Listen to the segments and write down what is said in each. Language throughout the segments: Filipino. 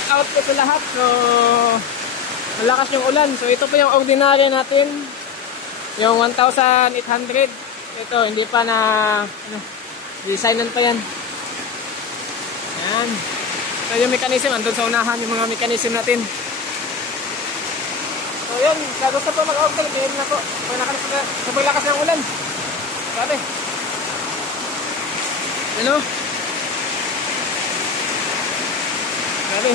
shout out po sa lahat. So, malakas yung ulan. So, ito po yung ordinary natin. Yung 1,800. Ito, hindi pa na, designan pa yan. Yan. So, yung mechanism, andun sa unahan yung mga mechanism natin. So, yun. Kaya gusto po mag-order. Mayroon na po. Sabay lakas ng ulan. Grabe. Ano? Grabe.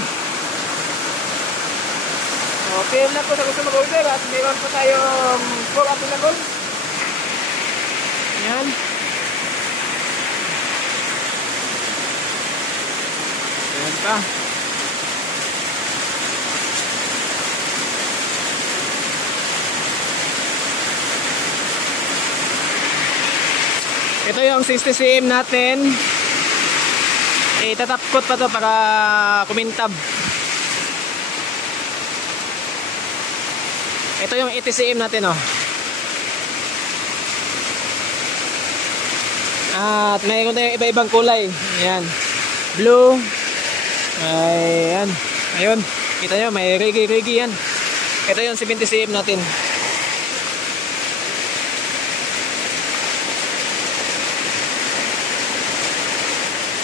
Okay na po sa gusto mag-order at mayroon po tayong 4 available. Yan. Yan pa. Ito yung 60 cm natin. Itatapkot pa to para kumintab. Ito yung 80 cm natin, oh. At mayroon tayong iba-ibang kulay. Ayan. Blue. Ayan. Ayun. Kita nyo, may rigi-rigi yan. Ito yung 70 cm natin.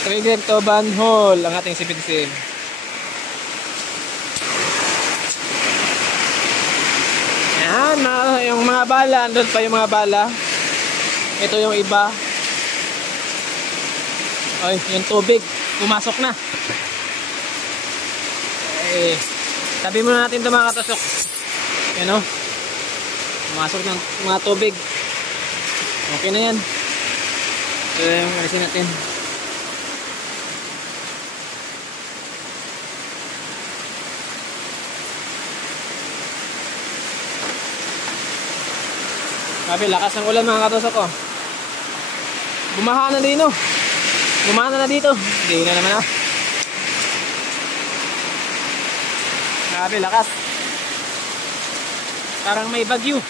Trigger to banhole ang ating 70 cm. Yan, yung mga bala, andun pa yung mga bala. Ito yung iba. Ay, yung tubig, pumasok na. Eh, tabi muna natin ito mga katusok. Yan o. Pumasok ng mga tubig. Okay na yan. Ito yung alisin natin. Sabi, lakas ng ulan mga katusok ko. Bumaha na din, no? Bumaha na dito. Hindi na naman, ah. Sabi, lakas. Parang may bagyo.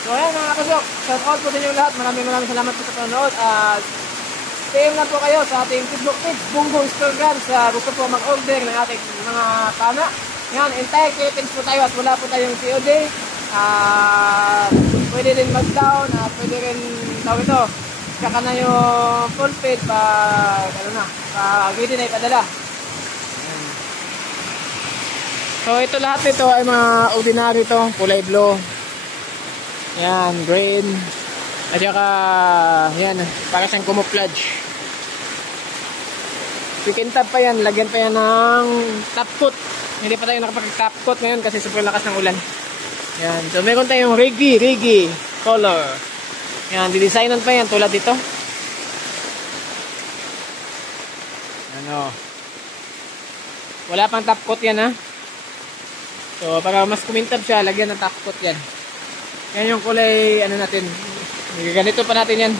So, ayan mga katusok. Shout out po sa inyo lahat. Maraming salamat po sa panonood. PM lang po kayo sa ating Facebook page, Bungo Instagram, sa gusto po mag-order ng ating mga pana. Yan, entire Philippines po tayo at wala po tayong COD. Pwede rin mag-down at pwede rin daw ito. Tsaka na yung full paid pag, pwede na ipadala. So ito lahat nito ay mga ordinary to, kulay blue. Yan, green. At saka, yan, para siyang camouflage. Pikintab pa yan, lagyan pa yan ng top coat. Hindi pa tayo nakapag-top coat ngayon kasi super lakas ng ulan. Yan, so meron tayong rigi color. Yan, didesignan pa yan tulad dito. Ano, wala pang top coat yan, ha. So para mas kumintab siya, lagyan ng top coat yan. Yan yung kulay, ano natin, ganito pa natin yan.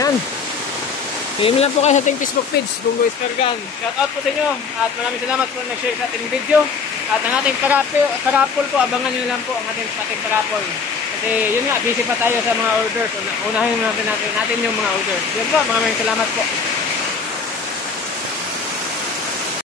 Yan. PM lang po kayo sa ating Facebook page, Bungo Iskargan. Shout out po sa inyo at maraming salamat po na nag-share sa ating video. At ang ating parapol po, abangan nyo lang po ang ating parapol. Kasi yun nga, busy pa tayo sa mga orders. Unahin natin yung mga orders. Yun po, maraming salamat po.